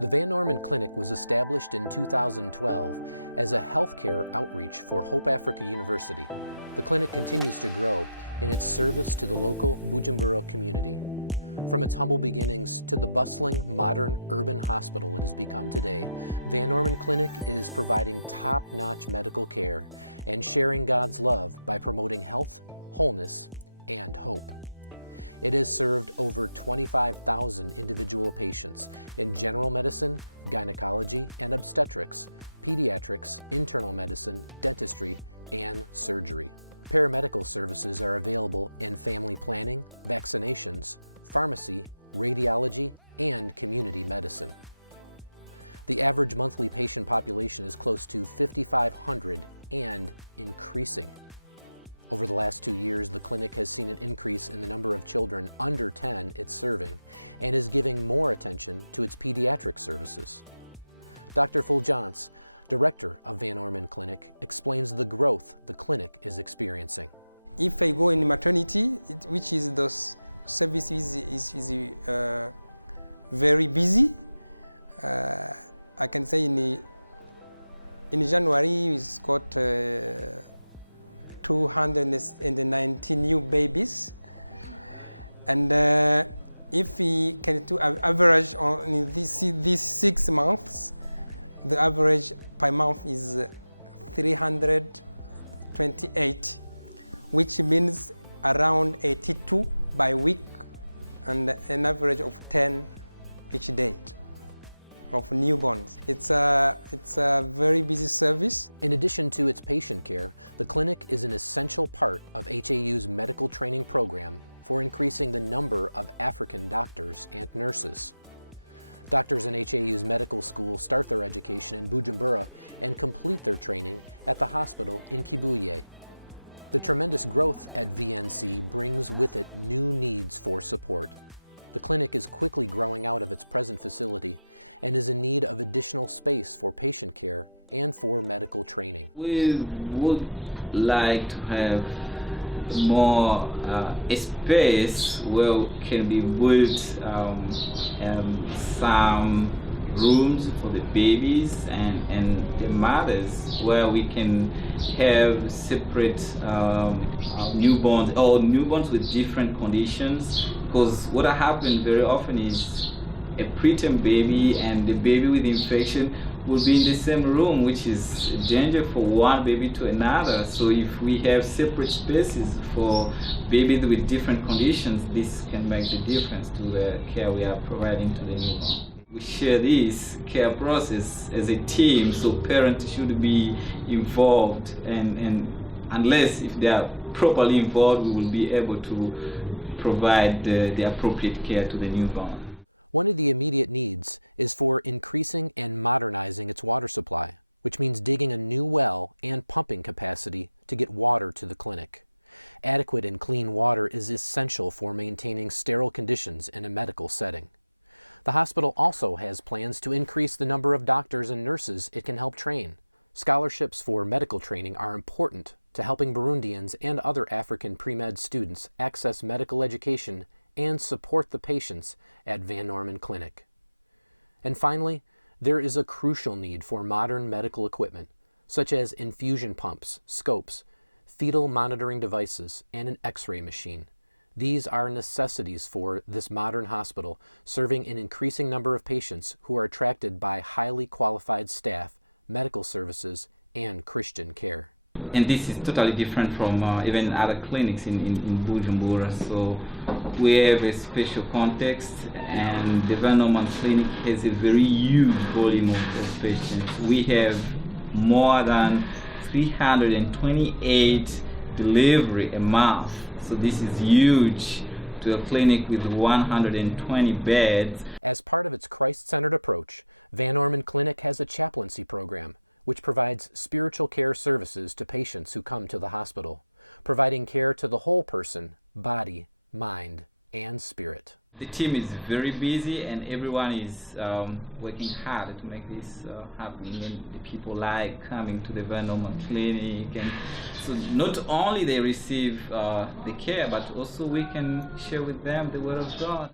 The Van Norman Clinic was established in 2012 as a healthcare outreach for Hope Africa University. The clinic continues to grow in its service to the local Bujumbura community. From its humble beginnings to the bustling, modern, urban hospital it has become today, Van Norman Clinic is providing top-notch medical care and sharing God's love by promoting health, wholeness, and hope. It has served over 25,000 individual patients in general medicine, gynecology and obstetrics, pediatrics, internal medicine, dentistry, and surgery. Paramedical services are available in family planning, vaccinations, pharmacy, radiology, and community medicine. The average monthly patient population is close to 5,500 and increasing. Over the last 2 years, the clinic has seen an increase in the number of children under 10 it's serving and is giving more attention to its pediatric services. Dr. Fulgence, director of Van Norman Clinic, explains the growth the clinic is experiencing. If I go in maternity, which is the service is very busy, I can say in January we've got 219 new babies, and if we can do average on these 6 months, the average per month is 328, which means around 82 by week and an average of 10 each day of newborns. It's a very busy service. In addition to its patient care, the clinic is an essential part of HAU's medical training program for increasing the number of African doctors and nurses. Doctors in HAU's medical school start their education in Bujumbura and complete their training at the hospital in Kibuye. The tremendous growth at VNC brings with it new needs for support. The clinic is quickly growing out of its present facility and is in need of additional space for patient care and for medical training. We would like to have more space where can be built some rooms for the babies and the mothers, where we can have separate newborns or newborns with different conditions. Because what happens very often is a preterm baby and the baby with infection will be in the same room, which is a danger for one baby to another. So if we have separate spaces for babies with different conditions, this can make the difference to the care we are providing to the newborn. We share this care process as a team, so parents should be involved, and unless if they are properly involved, we will be able to provide the appropriate care to the newborn. One of the immediate needs is for increasing and modernizing its water supply, which means digging a new well and pumping capacity to get water to the clinic. Adequate and clean water is essential for maintaining sterile conditions in a medical setting. The hospital also has plans to increase the number of doctors and nurses it can help train. Scholarships for medical training are important to helping Burundians and other African pre-med students access medical education and support the patients at Van Norman Clinic. And finally, there is a crucial need for modern medical equipment, such as infusion pumps, scopes, fetal monitoring devices, and an X-ray machine. These are necessities for this modern hospital, serving an increasing number of patients who are attracted by highly qualified staff, medical services, and Christian care. And this is totally different from even other clinics in Bujumbura. So we have a special context, and the Van Norman Clinic has a very huge volume of patients. We have more than 328 delivery a month. So this is huge to a clinic with 120 beds. As part of its Christ-centered approach, Van Norman Clinic has a chaplaincy program, which provides spiritual care services to patients who come to the hospital, providing care to the whole person, body, mind, and spirit. The team is very busy, and everyone is working hard to make this happen. And the people like coming to the Van Norman Clinic, and so not only they receive the care, but also we can share with them the Word of God.